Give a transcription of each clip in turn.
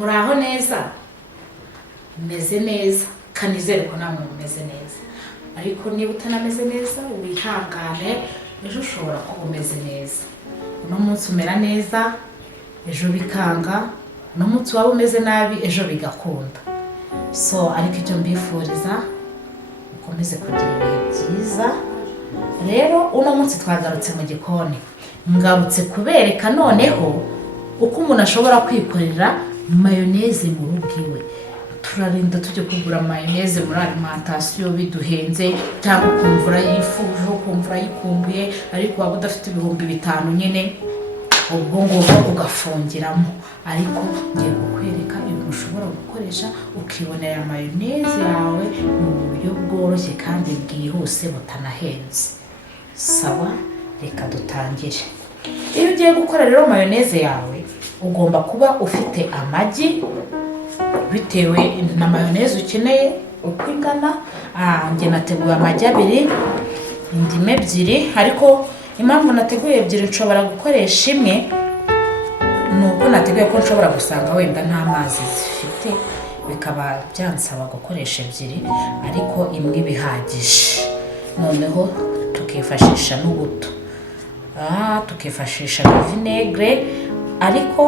muraho neza, meze neza, kanizere ko namwe mumeze neza. Ariko niba utanameze neza wihangane, ejo ushobora kuba umeze neza. Uno munsi umera neza, ejo bikanga, uno munsi waba umeze nabi, ejo bigakunda. So ariko icyo mbifuriza mukomeze kugira ibihe byiza. Rero uno munsi twagarutse mu gikoni, ngarutse kubereka noneho uko umuntu ashobora kwikorera mayonnaise mu rugo iwe. Turarinda tujya kugura mayonnaise muri alimentation biduhenze, cyangwa ukumvura yifuje, ukumvura yikumbuye, ariko waba udafite ibihumbi 5 nyine, ubwo ngubwo ugafungiramo. Ariko ngiye kukwereka ibintu ushobora gukoresha ukibonera mayonnaise yawe mu buryo bworoshye kandi bwihuse butanahenze. Sawa, reka dutangire. Iyo ugiye gukora rero mayonnaise yawe, ugomba kuba ufite amagi bitewe na mayonnaise ukeneye uko ingana. Njye nateguye amagi 2, indimi 2, ariko impamvu nateguye 2 nshobora gukoresha imwe, nuko nateguye ko nshobora gusanga wenda nta mazi zifite, bikaba byansaba gukoresha 2, ariko imwe bihagije. Noneho tukifashisha n'ubuto, tukifashisha na vinaigre, ariko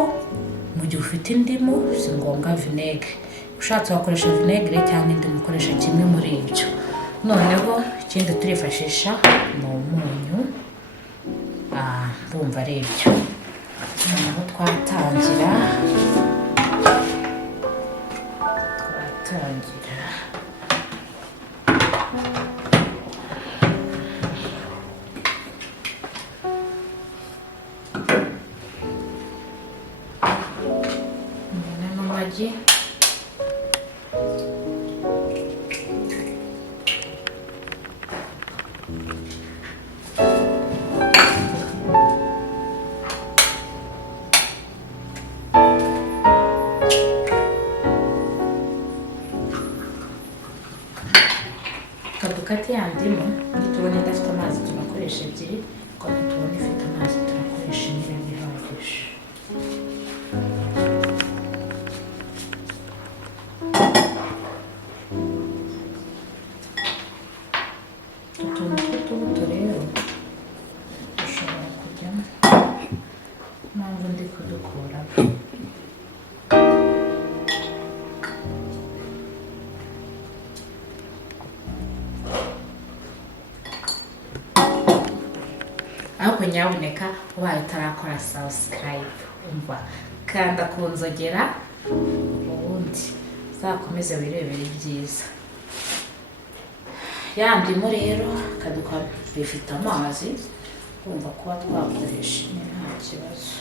mu gihe ufite indimu si ngombwa vinaigre. Ushatse wakoresha vinaigre cyangwa indimu ukoresha kimwe muri ibyo. Noneho ikindi turifashisha ni umunyu. Ndumva ari ibyo. Noneho twatangira. Amagi. Kadukati ya ndimu, nitubona idafite amazi tunakoresha 2, ko nitubona ifite amazi tunakoresha imwe bihagije. Utubuto rero dushobora kujyamo, mpamvu ndi kudukuramo. Ariko nyabuneka ubaye utarakora subscribe, umva kanda ku nzogera ubundi uzakomeze wirebere ibyiza. Yandimo rero kaduka bifite amazi, umva kuba twakoresha nta kibazo.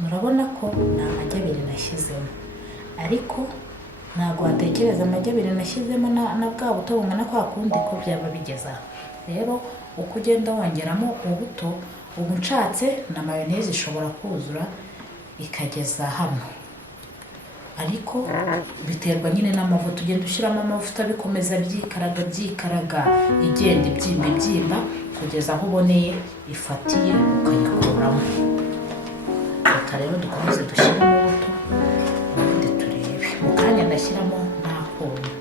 murabona ko ni amagi abiri nashyizemo, ariko ntabwo watekereza amagi abiri nashyizemo na bwa buto bungana kwa kundi ko byaba bigeza. Rero uko ugenda wongeramo ubuto, ubu nshatse na mayonnaise ishobora kuzura ikageza hano, ariko biterwa nyine n'amavuta. Ugenda ushyiramo amavuta bikomeza byikaraga igenda ibyimba kugeza aho uboneye ifatiye ukayikuramo. Reka rero dukomeze dushyiremo ubuto ubundi turebe. Mu kanya ndashyiramo n'akunyu.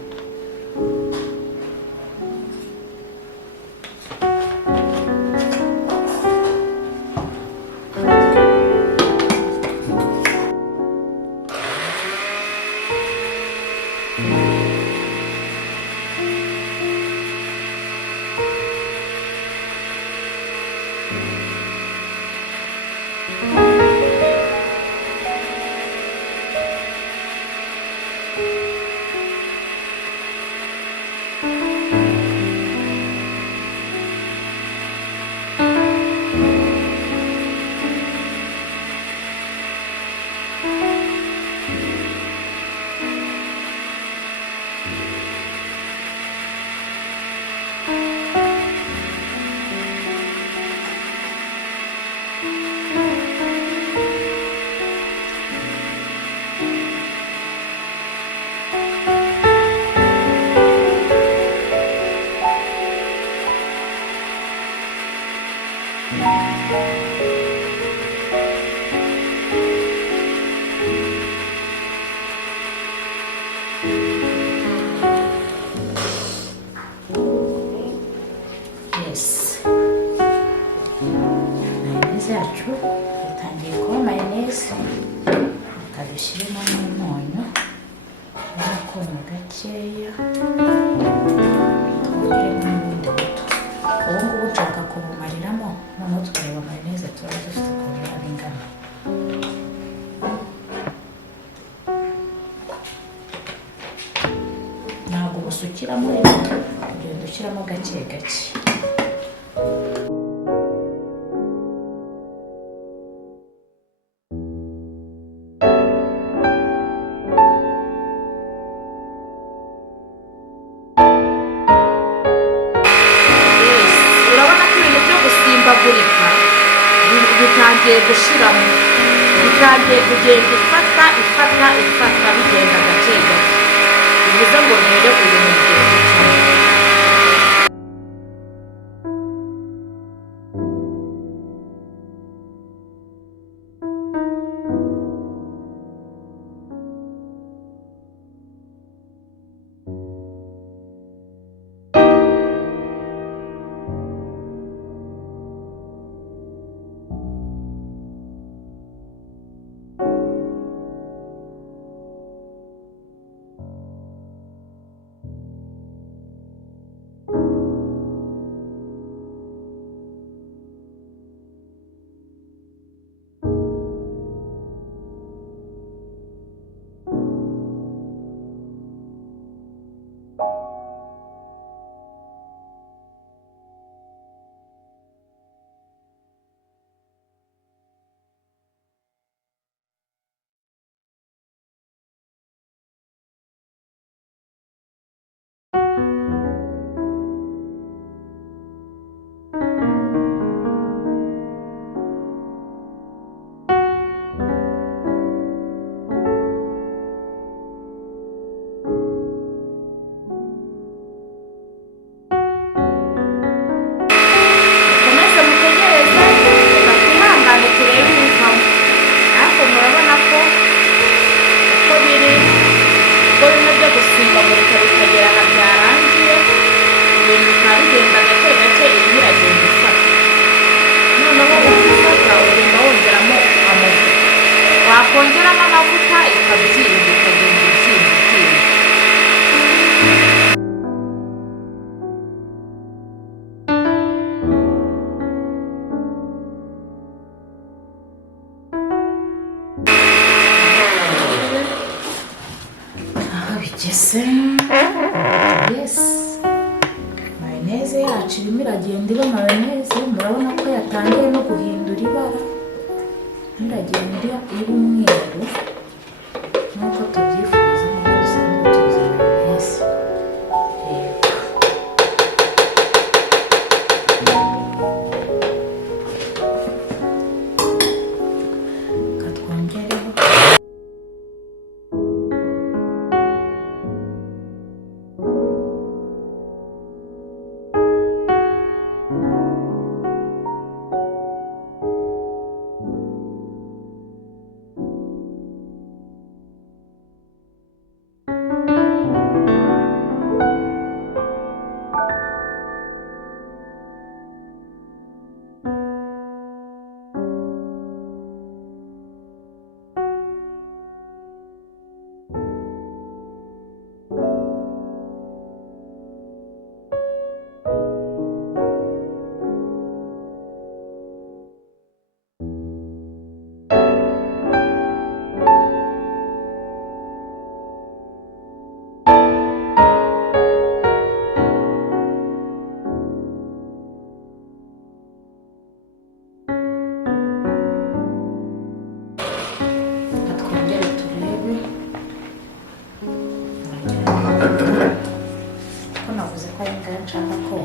Mayonnaise yacu itangiye kuba mayonnaise, tukabishyiramo n'umunyu n'akunyu gakeya, twongeremo n'ubundi buto. Ubu ngubu nshaka kubumariramo, noneho tukareba mayonnaise tuba dufite ukuntu yaba ingana. Ntabwo busukiramo ibintu, ugenda ushyiramo gake gake. Bitangiye gushiramo, bitangiye kugenda ifata bigenda gake gake, bivuze ngo rero ibintu bigiye gucamo. Wakongeramo amavuta ikabyimba ikagenda ibyimba. Aha bigeze. Yes. Mayonnaise yacu irimo iragenda iba mayonnaise, murabona ko yatangiye no guhindura ibara. iragenda iba umweru nk'uko tubyifuza nk'uko dusanzwe tuzi mayonnaise. Katwongereho nshaka ko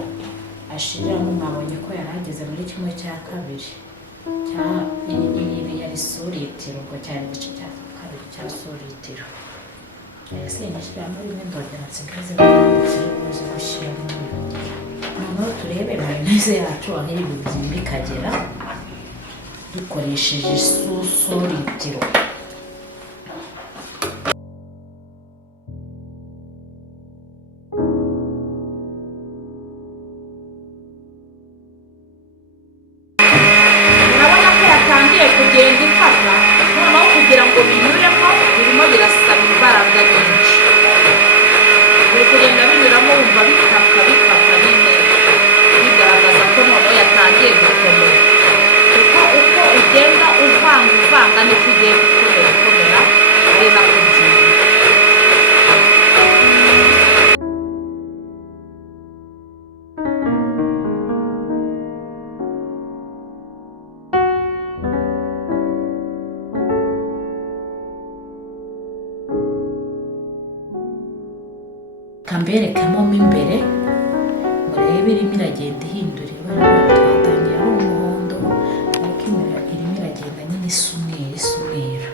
ashiramo. Mwabonye ko yarageze muri kimwe cya kabiri cya iyi yari suritiro, ubwo cyari igice cya kabiri cya suritiro. Ese nishyiramo rimwe ndongera nsigaze uzi gushyiramo ibindi. Noneho turebe mayonnaise yacu aho iri bubyimba ikagera dukoresheje suritiro. Kugira ngo binyuremo birimo birasaba imbaraga nyinshi, biri kugenda binyuramo wumva bikaka nyine bigaragaza ko noneho yatangiye gukomera, kuko uko ugenda uvanga niko ugiye gukomera ari nako byinshi. Kamberekamo mo imbere murebe irimo iragenda ihindura ibara. Twatangiye ari umuhondo ariko irimo iragenda nyine isa umweru.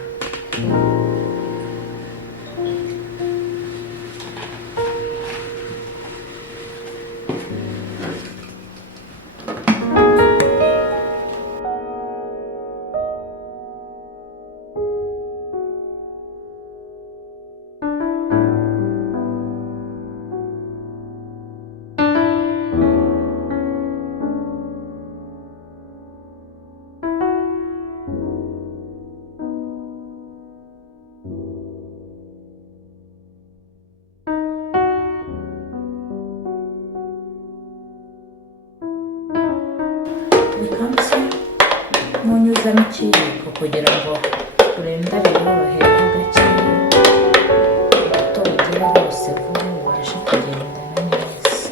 Munyuzamo ikiyiko kugira ngo urendare yorohere gake utongera hose vuba ubashe kugendana neza.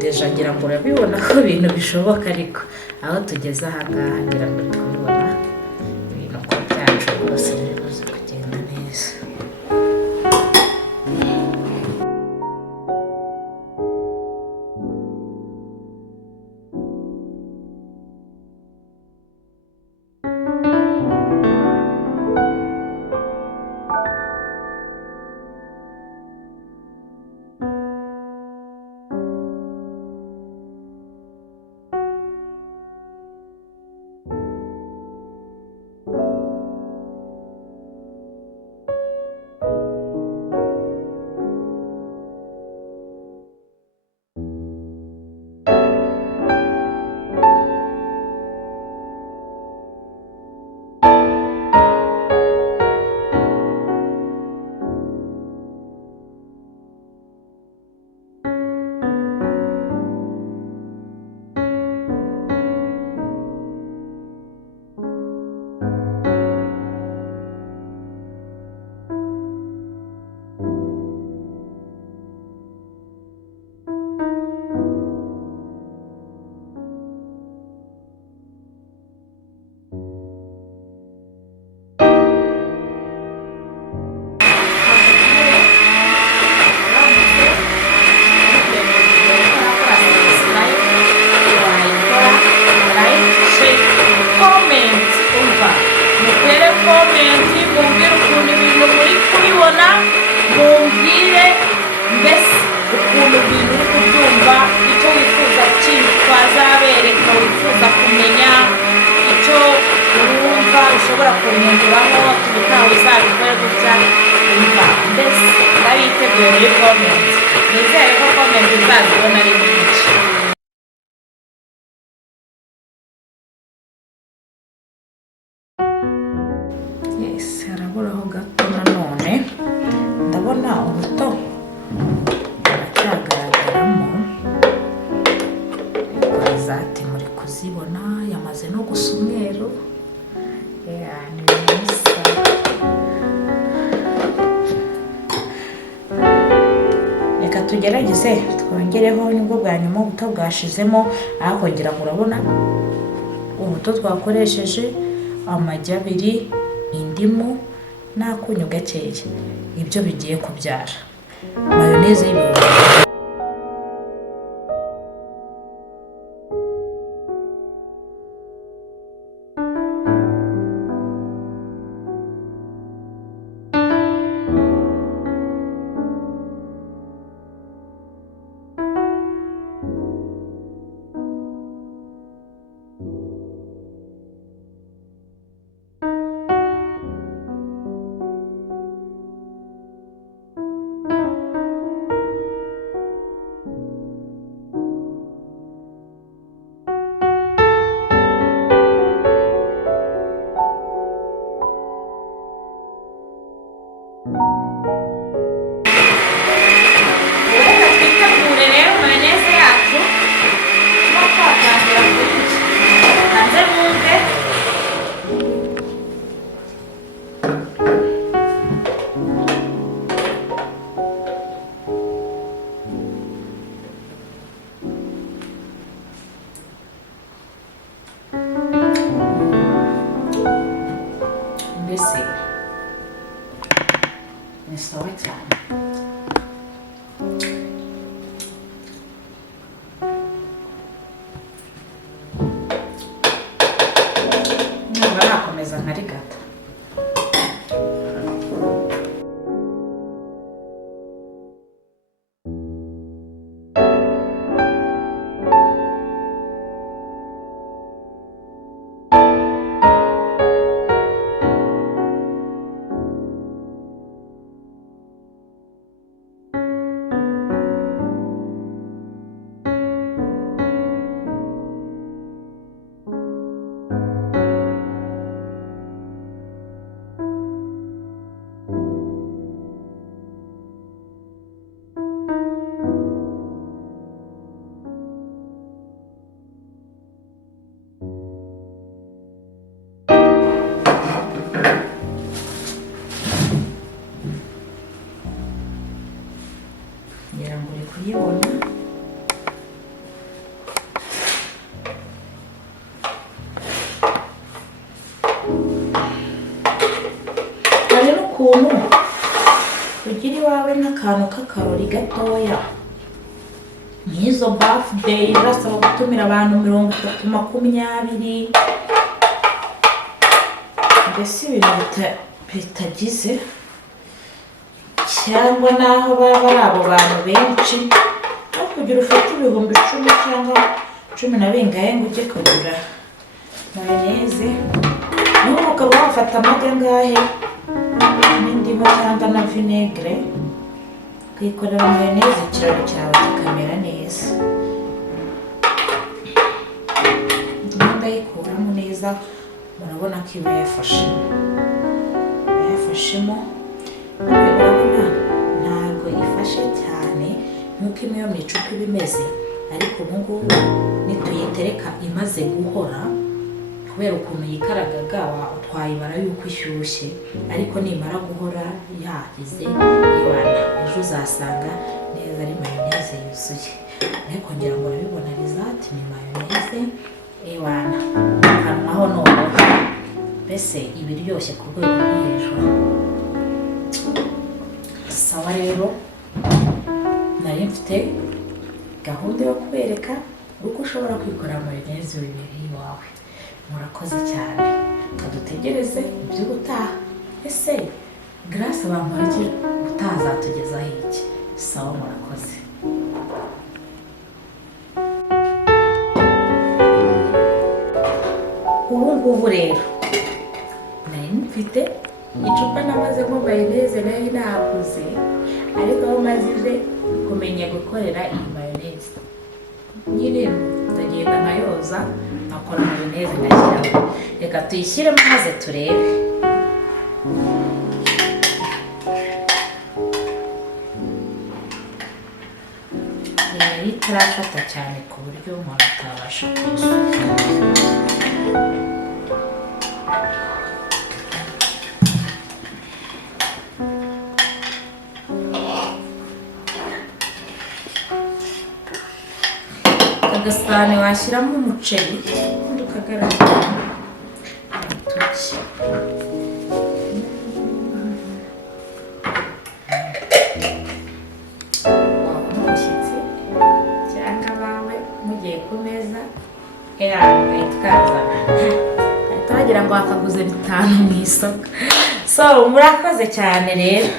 Deja ngira ngo urabibona ko ibintu bishoboka, ariko aho tugeze aha ngaha ngira ngo twibona ibintu ko byacu rwose bibuze kugenda neza. ushobora kunyunguraho tubitaho uzabikore gutya umva mbese ndabiteguye muri comment nizere ko comment uzazibona ari nyinshi. Yes, haraburaho gato nanone ndabona ubuto buracagaragaramo zati muri kuzibona yamaze no gusa umweru ni mwiza. Reka tugerageze twongereho nibwo bwa nyuma ubuto bwashizemo ariko ngira ngo urabona ubuto twakoresheje amagi 2 indimu n'akunyu gakeya ibyo bigiye kubyara mayonnaise y'ibirungo. Ni sawa cyane. Niba nakomeza nkarigata. Ngira ngo uri kuyibona. Hari n'ukuntu ugira iwawe n'akantu k'akarori gatoya nk'izo birthday urasaba gutumira abantu 30 20 mbese ibintu bitagize cyangwa naho baba ari abo bantu benshi no kugira ufate 10,000 cyangwa 10 na bingahe ngo ujye kugura mayonnaise n'ubu ukaba wafata amagi angahe n'indimu cyangwa na vinegre ukikorera mayonnaise ikiraro cyawe kikamera neza. Ndayikuramo neza murabona ko iba yafashemo urabona ntabwo ifashe cyane nk'uko imwe yo mu icupa iba imeze ariko ubu ngubu nituyitereka imaze guhora kubera ukuntu yikaragaga twayibara yuko ishyushye ariko nimara guhora yagize ibana ejo uzasanga neza ari mayonnaise yuzuye ariko ngira ngo urabibona rizati ni mayonnaise ibana naho noneho mbese iba iryoshye ku rwego rwo hejuru. Sawa rero nari mfite gahunda yo kubereka uko ushobora kwikorera mayonnaise wibereye iwawe. Murakoze cyane kadutegereze ibyo gutaha. Ese Grace bampariki utazatugezaho iki? Sawa murakoze. Ubu ngubu rero mfite icupa namazemo mayonnaise nayo naguze, ariko aho mazije kumenya gukorera iyi mayonnaise nyine ndagenda nkayoza nkakora mayonnaise ngashyiraho. Reka tuyishyiremo maze turebe. Yari itarafata cyane ku buryo umuntu atabasha kuyisuka. Agasahane washyiramo umuceri ubundi ukagaragara uduki. Wabona umushyitsi cyangwa abawe mugiye ku meza ugahita ukazana, bahita bagira ngo wakaguze bitanu mu isoko. So murakoze cyane rero.